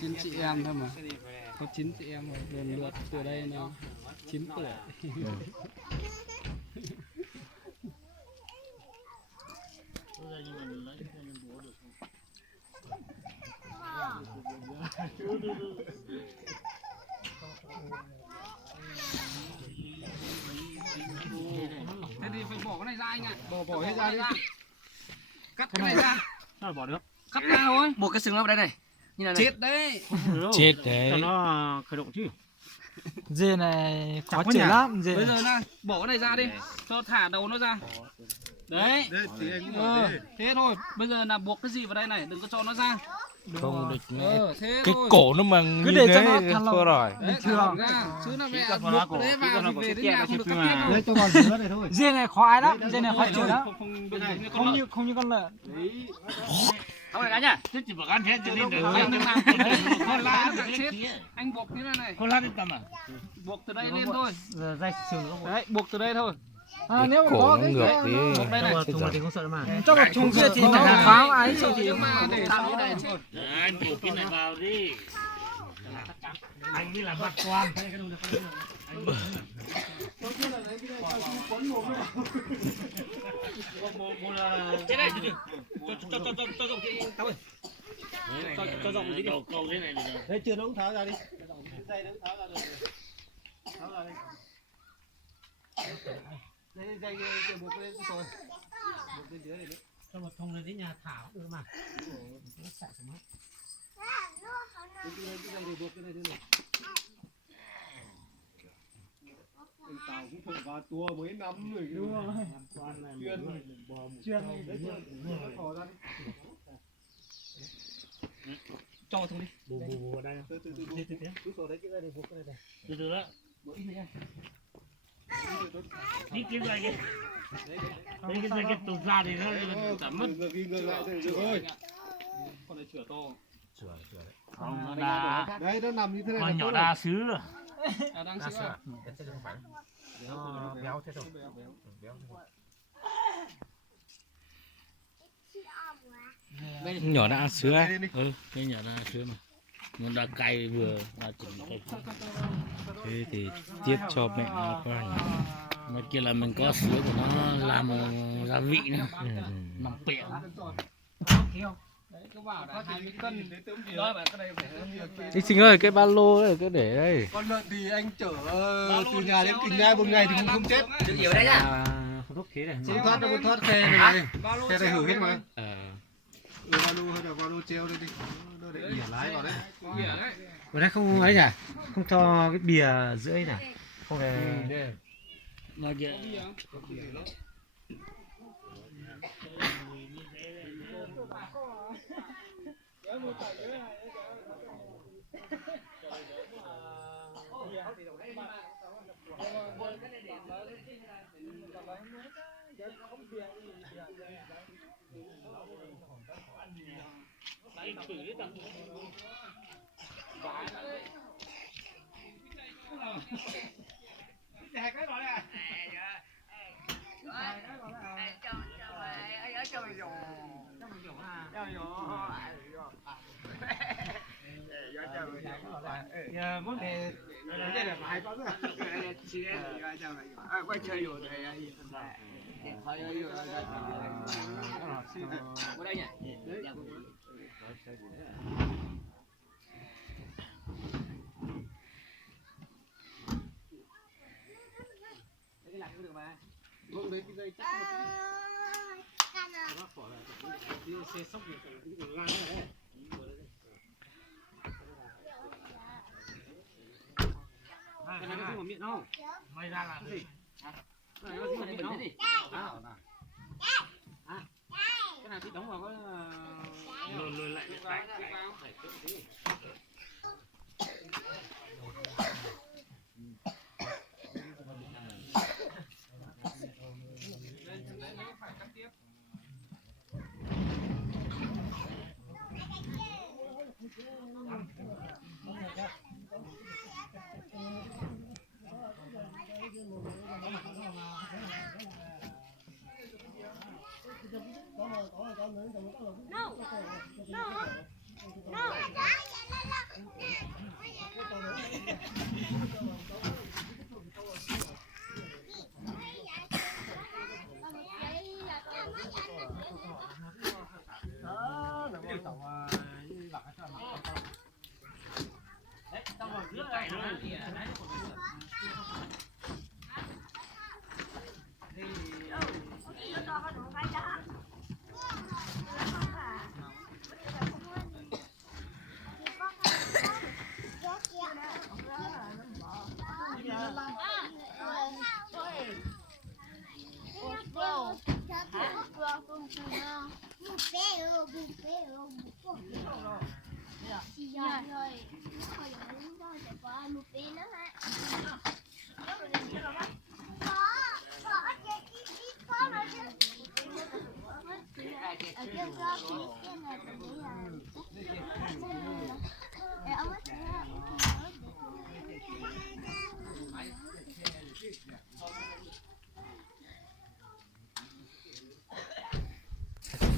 9 chị em thôi mà, có 9 chị em rồi, lần lượt từ đây là 9 tuổi. Thế thì phải bỏ cái này ra anh ạ. Bỏ hết ra đi. Cắt cái này ra. Sao bỏ được? Cắt ra thôi. Buộc cái sừng nó vào đây này. Như này này. Chết đấy. Chết đấy. Cho nó khởi động chứ. Dê này khó chịu lắm. Dê bây giờ này, bỏ cái này ra đi, cho thả đầu nó ra. Đấy. Thế thôi, bây giờ là buộc cái gì vào đây này, đừng có cho nó ra. không được nữa. Thế Cái thôi. cổ nó mà cứ như để cho thế nó thì thăng thua rồi. Đấy, thả ra. Chứ là mẹ buộc cái đấy vào thì về đến nhà không được cắt tiếp đâu. Đấy cho còn giữa này thôi. dê này khó ai lắm, dê này khó chịu lắm, Không như con lợn. Không được cả nhá. Chứ chỉ bảo ăn thế cho nên được. Con lá nó chết. Anh buộc như thế này. Con lát đi tầm à? Buộc từ đây lên thôi. giờ dây sừng nó Đấy, buộc từ đây thôi. nếu mà Cổ có nó cái ngược tí. Buộc đây này. Thùng thì không sợ đâu mà. trong một thùng kia thì là pháo ấy rồi thì Nhưng mà để sau này chứ. Anh buộc cái này vào đi. Anh đi làm mặt quan. Thế này cho rộng cái tao ơi. Cho rộng cái đầu câu thế này được. Đấy chưa nó cũng tháo ra đi. Dây nó cũng tháo ra được. Tháo ra đi. Dây buộc lên rồi. Buộc lên dưới này đấy. Cho một thùng này đến nhà thảo được mà. Nó sạch mất. Cái dây này buộc cái này đây này. Anh Tào cũng phải vào tua mấy năm rồi. Đúng rồi. Chuyên này. Đấy cho thò ra đi. Cho thùng đi. Bù vào đây. Từ cứ vào đấy cái dây này buộc cái này này. Từ đó. Đi kiếm lại cái. Đấy cái tụt ra thì nó giảm mất. Ngược lại rồi. Con này chửa to. Chửa đấy. Không, nó đa. Đấy nó nằm như thế này. Con nhỏ đa sứ rồi. Đang sữa à? Béo thế thôi. Nhỏ đã ăn sữa ấy. Cái nhỏ đã ăn sữa mà. Nó đã cay vừa là chừng cay. Thế thì tiết cho mẹ nó qua nhỏ. Mà kia là mình có sữa của nó làm gia vị nữa. Nằm bẹo. Đấy, cứ bảo là 20 cân. Đó mà cái này phải. Ý Sinh ơi, cái ba lô này cứ để đây. Con lợn thì anh chở từ nhà đến Kinh Ngai một ngày thì cũng không chết. Chữ nhiều đây nhá. Thuốc thế này. Không thoát đâu, không thoát khe này. Khe này hử hết mà. Ba lô hay là ba lô treo lên đi. Nó để ỉa lái vào đấy. Ở đây không ấy nhỉ? Không cho cái bìa rưỡi này. Không để Mà giờ Muốn để đây là phải có nữa. Quay chơi rồi thì thôi ở đây nhỉ. Cái này cũng được mà. Vâng đấy cái dây chắc. Xe sóc này cũng ngang đấy. cái này nó không có miệng đâu. May ra là gì? Cái này nó không có miệng đâu. Cái này thì đóng vào cái Lùi lại lại. No.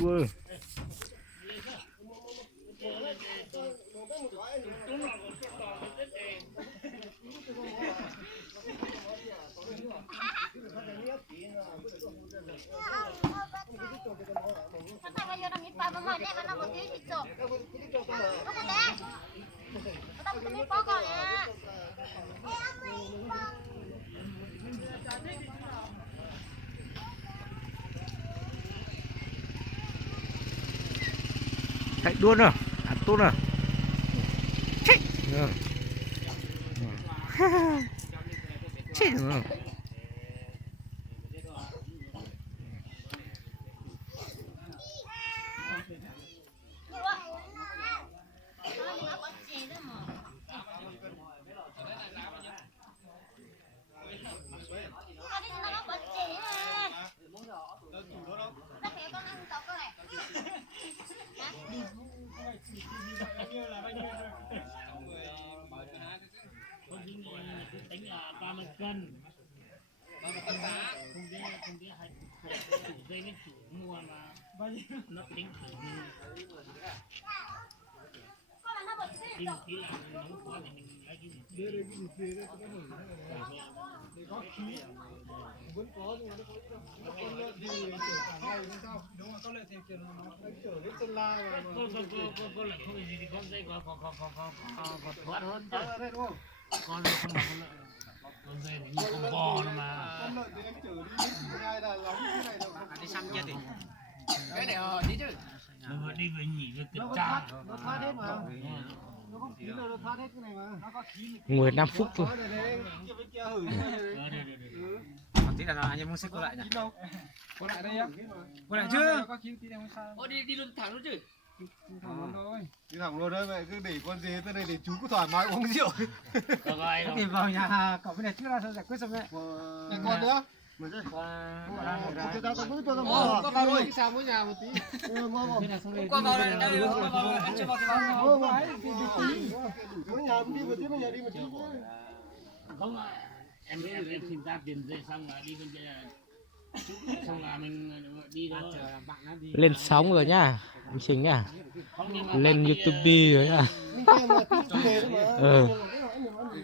Vâng. Chạy đua nào, ăn tốt nào. Chạy. Chạy. Tính là 30 cân. Không biết hay chủ dây với chủ mua mà nó tính thử tìm kỹ là nấu quá thì mình lấy cái gì có khí vẫn có nhưng mà nó có con lợn thì chở cả ngày nên sao đúng là con lợn thì kiểu nó chở đến Sơn La mà con lợn không gì thì con dây còn thoát hơn đây đúng không con lợn không bằng con dây như con bò mà con lợn thì em chở đi ai là lóng cái này đâu đi xăm chết thì cái này tí chứ nó đi về nhỉ về kiểm tra nó thoát hết mà nó không khí đâu nó thoát hết cái này mà nó có khí 15 phút thôi. kia hử tí là anh em muốn xếp lại nhỉ Quay lại đây nhá. quay lại chứ Có khí tí không sao. đi luôn thẳng luôn chứ đi thẳng luôn đấy vậy cứ để con dế tới đây để chú cứ thoải mái uống rượu Thì vào nhà cậu bên này trước ra thôi giải quyết xong đấy. con nữa có vào rồi sao mỗi nhà một tí qua vào đây qua vào ăn chưa vào thì vào mỗi nhà đi một tí nhà đi một tí không em xin ra tiền dây xong là đi bên kia xong là mình đi đó Lên sóng rồi nhá. Anh Trình nhá. Lên YouTube rồi nhá.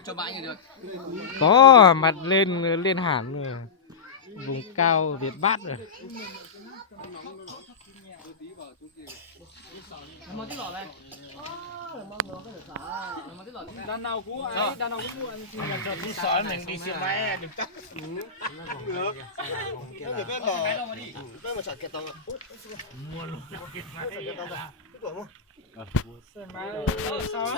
cho bãi như được Có mặt lên hẳn rồi. Vùng cao Việt Bát rồi. một tí lọ này Đàn nào cũng ấy, đàn nào cũng mua ăn đi sỏi mình đi xe máy được chắc mua luôn cái máy Xe máy sao